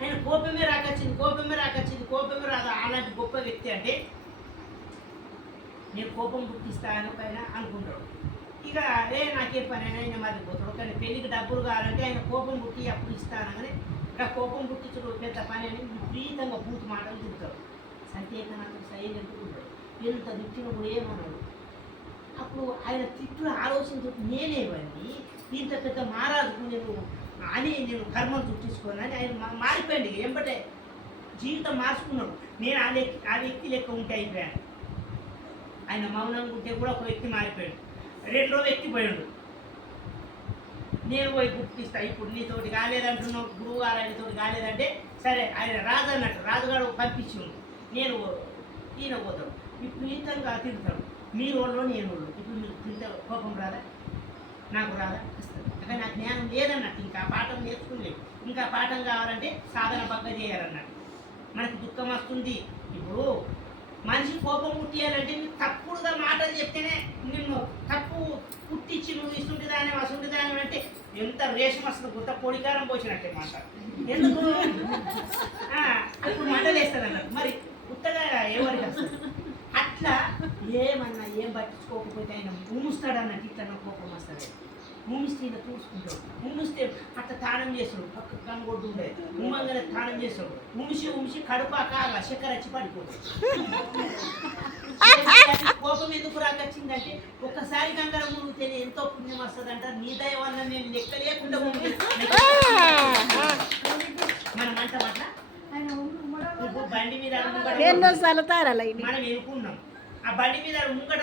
ఆయన కోపమే రాకొచ్చింది, కోపమే రాకొచ్చింది, కోపమే రాదు. అలాంటి గొప్ప వ్యక్తి అంటే నేను కోపం పుట్టిస్తాను పైన అనుకుంటాడు. ఇక అదే నాకే పని అయినా ఆయన మర్చిపోతాడు. కానీ పెళ్ళికి డబ్బులు కావాలంటే ఆయన కోపం పుట్టి అప్పుడు ఇస్తాను కానీ ఇక కోపం పుట్టించడు పెద్ద పని అని విపరీతంగా బూతు మాటలు తిరుగుతాడు. సంతేకనాథుడు సైలెంట్గా ఉంటాడు. ఎంత తిట్టిన కూడా ఏమన్నాడు. అప్పుడు ఆయన తిట్టును ఆలోచించు నేనేవండి ఇంత పెద్ద మహారాజుకు నేను కర్మను చుట్టించుకోను అని ఆయన మారిపోయింది. ఎంబటే జీవితం మార్చుకున్నాడు. నేను ఆ వ్యక్తి లెక్క ఉంటే అయిపోయాను. ఆయన మౌనంగా ఉంటే కూడా ఒక వ్యక్తి మారిపోయాడు. రెండో వ్యక్తి పోయాడు. నేను పోయి గుర్తిస్తా, ఇప్పుడు నీతోటి కాలేదంటున్నావు, గురువు గారు ఆయనతోటి కాలేదంటే సరే ఆయన రాజు అన్నట్టు రాజుగారు పంపించు, నేను ఈయన పోతాడు. విపరీతంగా తిరుగుతాడు. మీ వాళ్ళు నేను వాళ్ళు. ఇప్పుడు మీరు తింటే కోపం రాదా? నాకు రాదా? వస్తుంది. అక్కడ నాకు జ్ఞానం లేదన్నట్టు. ఇంకా పాఠం నేర్చుకోలేదు. ఇంకా పాఠం కావాలంటే సాధన పక్క చేయాలన్నట్టు. మనకి దుఃఖం వస్తుంది. ఇప్పుడు మనిషి కోపం పుట్టియాలంటే నువ్వు తప్పుడుగా మాటలు చెప్తేనే నిన్ను తప్పు పుట్టించి నువ్వు ఇస్తుంటిదాని అసుంటిదాని అంటే ఎంత రేషం వస్తుంది, గుట్ట పొడికారం పోసినట్టే మాట. ఎందుకు అప్పుడు మంటలు వేస్తుంది అన్నట్టు. మరి పుట్టగా ఎవరికి వస్తుంది? అట్లా ఏమన్నా ఏం పట్టించుకోకపోతే ఆయన ఊముస్తాడు అన్నట్టు. ఇట్లా కోపం వస్తుంది. ఊమిస్తే ఇలా చూసుకుంటాడు. ఊమిస్తే అట్లా తానం చేస్తాడు. పక్క కనుగొడ్డు ఉండేది ఉమ్మంగానే తానం చేస్తాడు. ఉమిసి కడుపాక చక్కెర వచ్చి పడిపోతాడు. కోపం ఎందుకు రాకొచ్చిందంటే ఒక్కసారి గంగర మునిగితేనే ఎంతో పుణ్యం వస్తుంది అంటారు. నీ దయ వల్ల నేను లెక్క లేకుండా మనం అంటాం అట్లా. బండి మీద మనం ఎన్నుకున్నాం. ఆ బండి మీద ముంగట